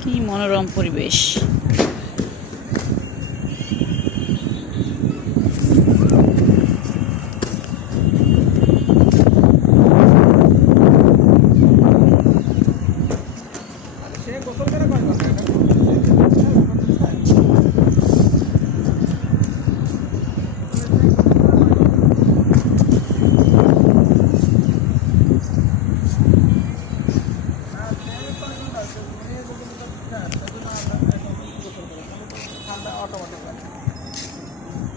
কি মনোরম পরিবেশ।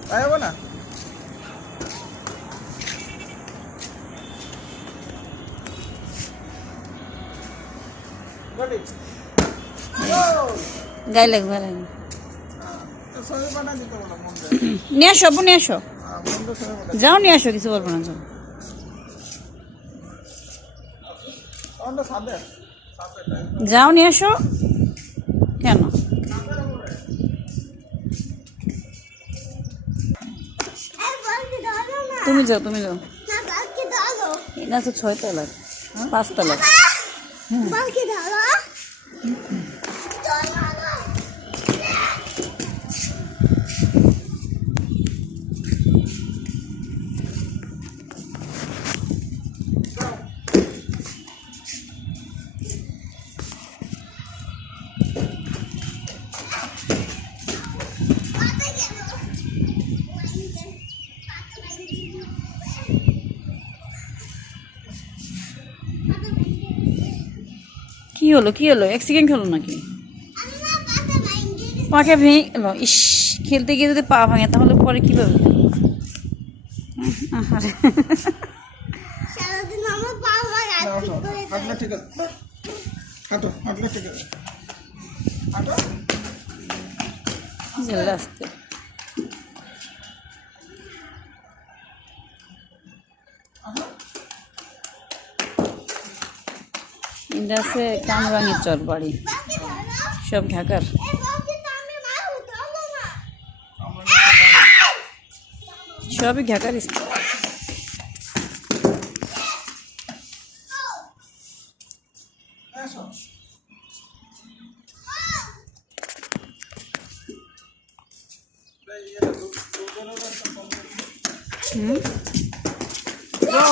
তাই হবে না? গায়ে লাগবে লাগবে। নিয়ে আসো আপু নিয়ে আসো। যাও নিয়ে আসো কিছু বলব না যাও। যাও নিয়ে আসো কেন তুমি যাও তুমি যাও। এটা আছে ছয় তলার পাঁচ কি হলো কি হলো? অ্যাক্সিডেন্ট হলো নাকি? পাকে ভেঙে গেল ইস, খেলতে গিয়ে যদি পা ভাঙে, তাহলে পরে কীভাবে আহারে। এটা আছে কামরাঙ্গি চর বাড়ি সব ঢাকার এই বাকি তো আমি মা হতে হলো না সবই ঢাকার স্কুল এসো এই এটা দু- দুজনের একটা কম্বিনেশন। হুম Go!